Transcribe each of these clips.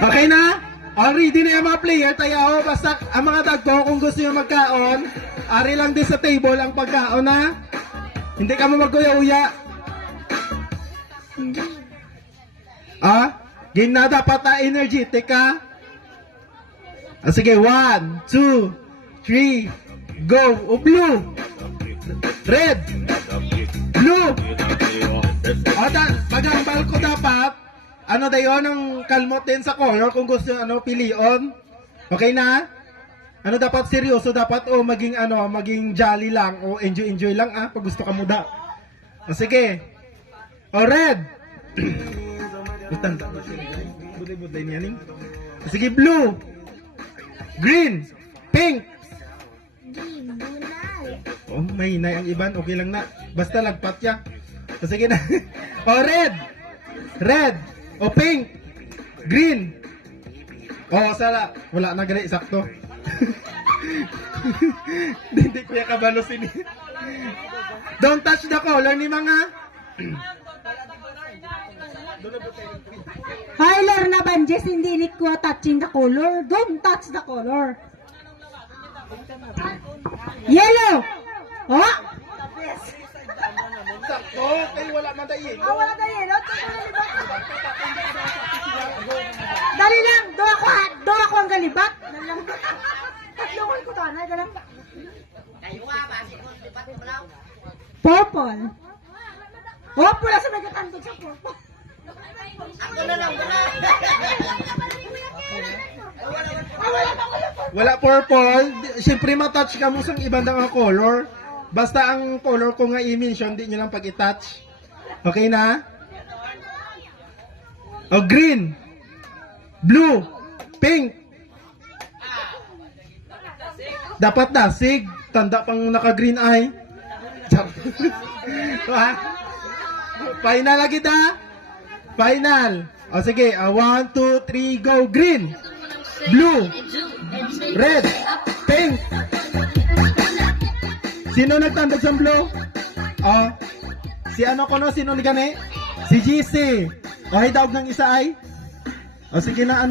Okay na? Already na yung mga player, tayo, basta ang mga dagko, kung gusto nyo magkaon, ari lang din sa table ang pagkaon na. Hindi ka mo magkuya-uya. Game na dapat na energetic ka. Sige, 1, 2, 3, go. Blue. Red. Blue. Magambal ko dapat. Ano dayon ang kalmot din sa color kung gusto pilion. Okay na? Ano dapat seryoso dapat o maging maging jolly lang o enjoy lang pag gusto ka muda. Sige. Red. Buday niyan. Sige, blue. Green. Pink. Oh, may hinay ang iban. Okay lang na. Basta lagpat ya. Sige na. Red. Red. O pink, green. Sala. Wala na gani, sakto. Hindi ko yung kabalo sini. Don't touch the color ni mga. Hyler na banjes, hindi ni ko touching the color. Don't touch the color. Yellow. Oh. Sakto, kay wala man dayin. Wala na yellow. Dali lang, do ako ang galibat. Tatlungan ko tanay, ganang. Purple. Oh, pula sa may katandog sa purple. Ako na lang, Wala purple. Siyempre matouch ka mo sa ibang mga color. Basta ang color ko nga i-mention, di nyo lang pag i-touch. Okay na? Green. Blue. Pink. Dapat dasig. Tanda pang naka-green eye. Final lagi ta. Final. Sige. 1, 2, 3, go. Green. Blue. Red. Pink. Sino nagtandog sa blue? Si sino ni gani? Si GC. Ay, daog ng isa ay. Sige na,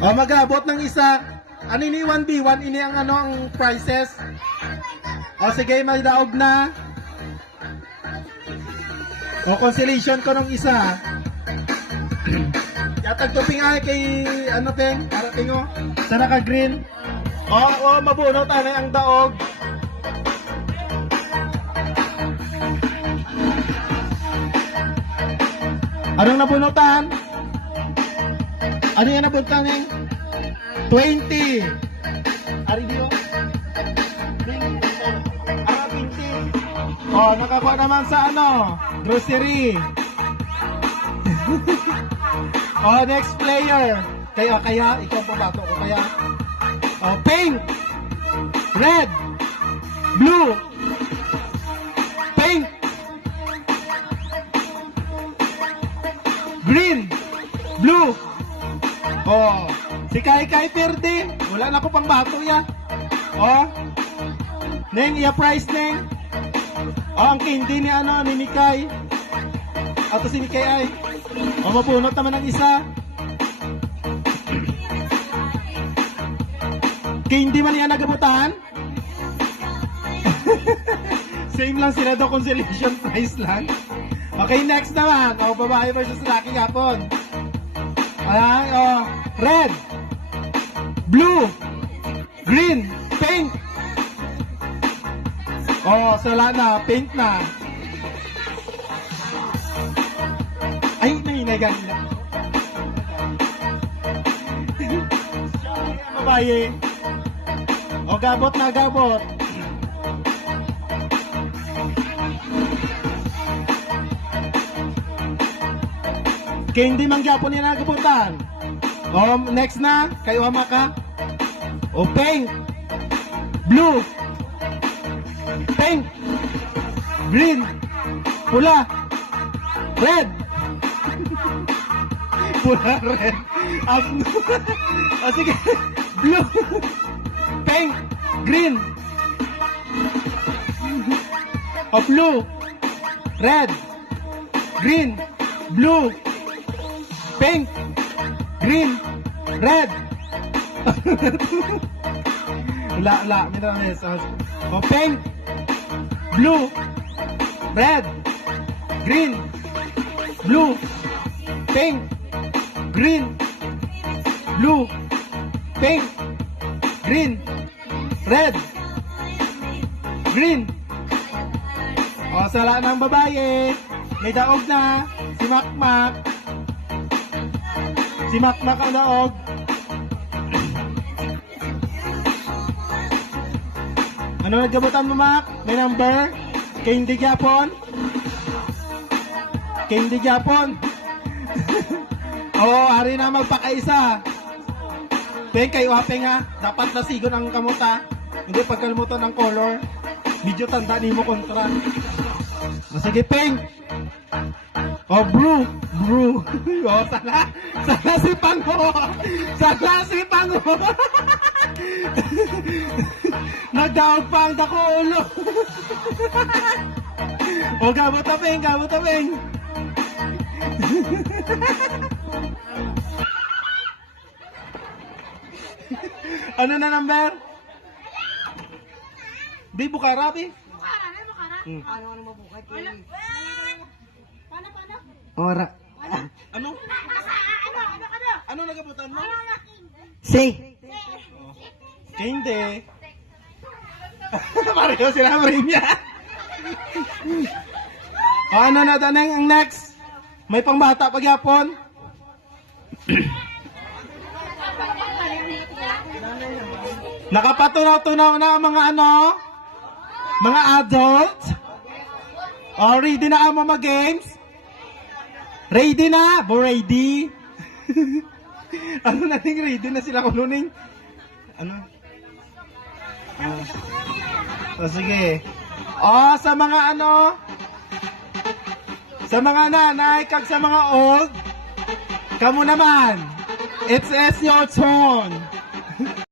mag-abot ng isa. Ano ini 1v1? Ini ang ang prizes. Sige, may daog na. Consolation ko ng isa. Yatag tuping ay kay, Teng? Parating o. Sana ka green. Mabuno tayo ang daog. Anong nabunutan? Ano yung nabunutan eh? 20. Ari diyo? 20. Nakakuha naman sa grocery. Next player. Kaya, ikaw ang pabato ko kaya. Pink. Red. Blue. Pink. Green. Blue. Si Kai perde. Wala na ko pang bato ya. Neng, price neng. Ang candy ni ni Nikay. Ato si Nikay ay. Mapunot naman ng isa. Hindi man yan nagabutan? Same lang sila do, consolation prize lang. Okay, next naman. Babae versus lalaki hapon. Red. Blue. Green. Pink. Wala na. Pink na. Ay, nainagan na. Babae. Gabot na gabot. Kaya hindi man gyapon niya nagabutan. Next na, kayo ka. Pink. Blue. Pink. Green. Pula. Red. Pula, red. Sige. Blue. Pink. Green. Blue. Red. Green. Blue. Pink. Green. Red. La, mira na eso. O, pink. Blue. Red. Green. Blue. Pink. Green. Blue. Pink. Green. Red. Green. O, sala ng babae. May daog na. Si Makmak. Si Makmak ang daog. Ano nagkabutan mo, Mak? May number? Kay hindi gyapon? Kay hindi gyapon? Oo, hari na magpakaisa. Peng, kayo apeng ha. Dapat nasigon ang kamuta. Hindi pagkalimutan ng color. Medyo tanda ni mo kontra. O, sige, Peng. O, blue. Blue. O, sana si Pango. Sana si Pango. Nagdaog pa ang dako ulo. O, gamot na, Peng. Gamot na, Peng. Ano na number? Di bukara, Bi. Ano mabukay ko? Paano? Ora. Ano? Ano? Ano nagabutan mo? Si. Kaya hindi. Pareho sila Marimya. O ano na taneng ang next? May pangbata pagyapon? Nakapatunaw-tunaw na ang mga ano? Mga adult? O ready na ang mga games? Ready na? Bo ready? Ano nating ready na sila kununin? Ano? O sige. O sa mga ano? Sa mga nanay kag sa mga old, kamu naman. It's your turn.